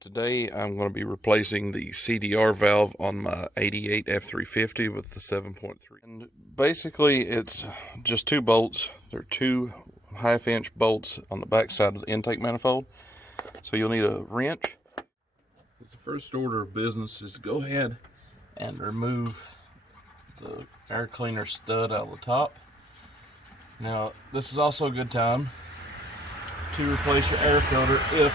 Today I'm going to be replacing the CDR valve on my 88 F350 with the 7.3. And basically it's just two bolts. They're two 1/2 inch bolts on the back side of the intake manifold. So you'll need a wrench. The first order of business is to go ahead and remove the air cleaner stud out of the top. Now this is also a good time to replace your air filter if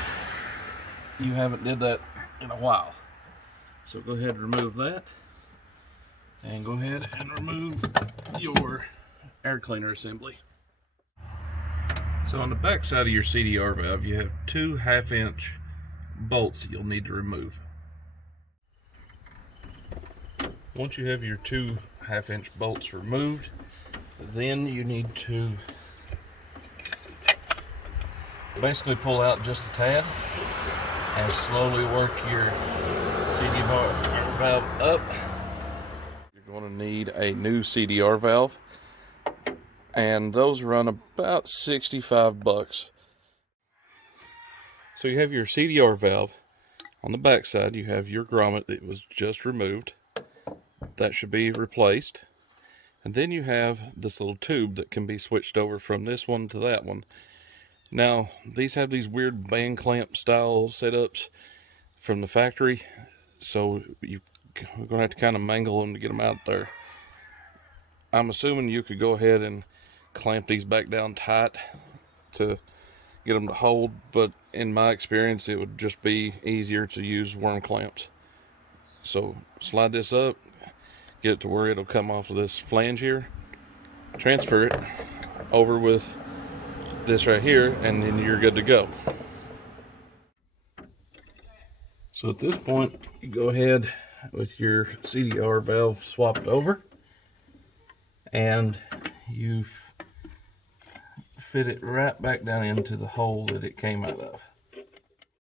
you haven't did that in a while. So go ahead and remove that, and go ahead and remove your air cleaner assembly. So on the back side of your CDR valve you have two 1/2 inch bolts that you'll need to remove. Once you have your two 1/2 inch bolts removed, then you need to basically pull out just a tad and slowly work your CDR valve up. You're going to need a new CDR valve, and those run about $65. So you have your CDR valve. On the back side you have your grommet that was just removed. That should be replaced. And then you have this little tube that can be switched over from this one to that one. Now, these have these weird band clamp style setups from the factory, so you're going to have to kind of mangle them to get them out there. I'm assuming you could go ahead and clamp these back down tight to get them to hold, but in my experience it would just be easier to use worm clamps. So slide this up, get it to where it'll come off of this flange here, transfer it over with this right here, and then you're good to go. So at this point you go ahead with your CDR valve swapped over, and you fit it right back down into the hole that it came out of.